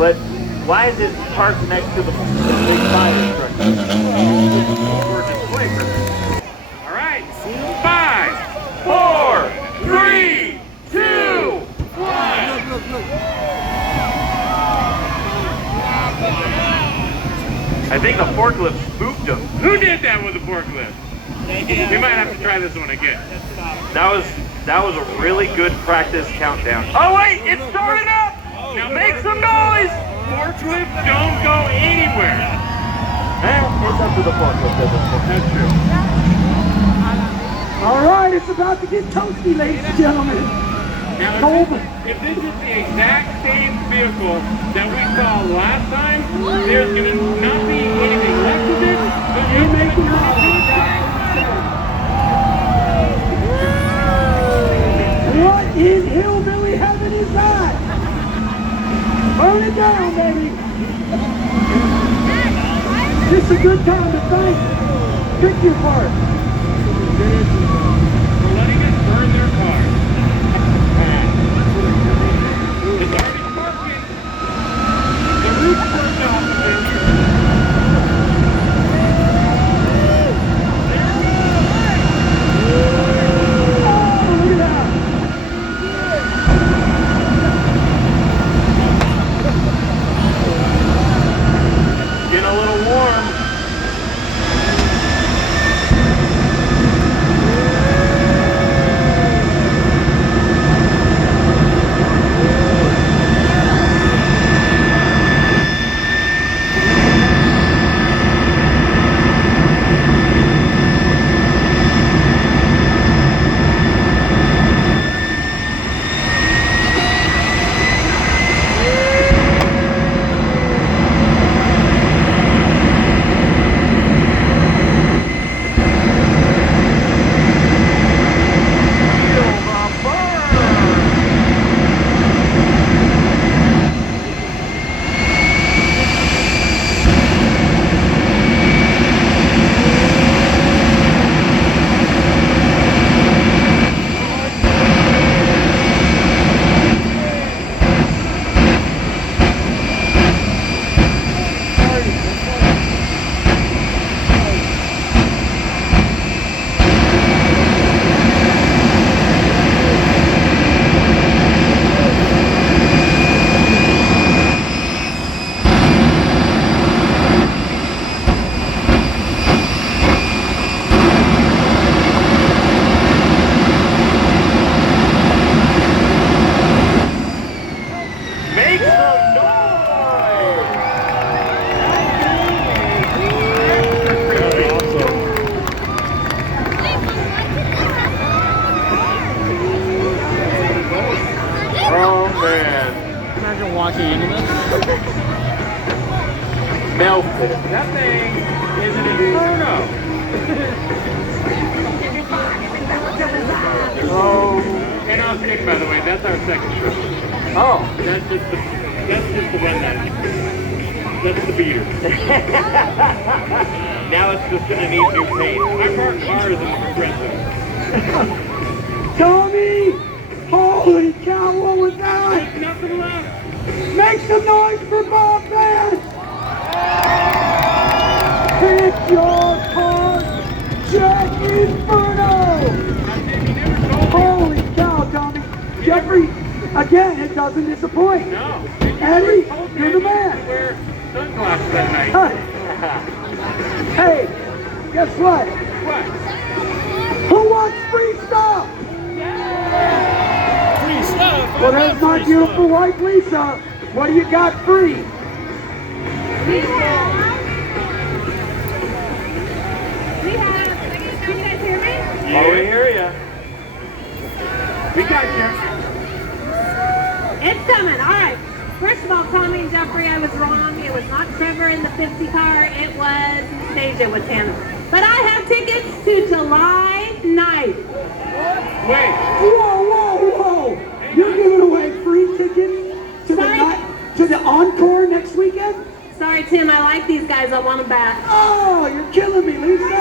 but why is it parked next to the big fire truck? For display purposes. All right, 5, 4, 3, 2, 1. I think the forklift spooked him. Who did that with the forklift? We might have to try this one again. That was a really good practice countdown. Oh wait, it started up! Now Make some noise! Forklifts don't go anywhere. It's up to the forklift at this point. That's true. All right, it's about to get toasty, ladies and gentlemen. Now, if this is the exact same vehicle that we saw last time, there's going to not be anything left of it, but you're making What in hillbilly heaven is that? Burn it down, baby. This is a good time to thank. Pick your part. We're letting it burn their car. It's already sparking. The roof burned off of it. Getting a little warm. Imagine walking into this. Melted. That thing is an inferno. Oh. And I'll kick, by the way, that's our second trip. Oh. That's just the one that's the beater. Now it's just gonna need new paint. I parked cars in the compressor. Tommy! Holy cow, what was that? Nothing left. Make some noise for Bob Bass! Pick your part, Jack Inferno! Holy cow, Tommy. Jeffrey, again, it doesn't disappoint. No. Eddie, you're the man. Wear sunglasses that night. Hey, guess what? What? Who wants free stuff? Free stuff. Well, there's my beautiful wife, Lisa. What do you got free? We have, can you guys hear me? Oh, we hear ya. We got you. It's coming, all right. First of all, Tommy and Jeffrey, I was wrong. It was not Trevor in the 50 car. It was Nastasia with him. But I have tickets to July 9th. Wait. Whoa! You're giving away free tickets to the encore next weekend? Sorry, Tim, I like these guys. I want them back. Oh, you're killing me, Lisa.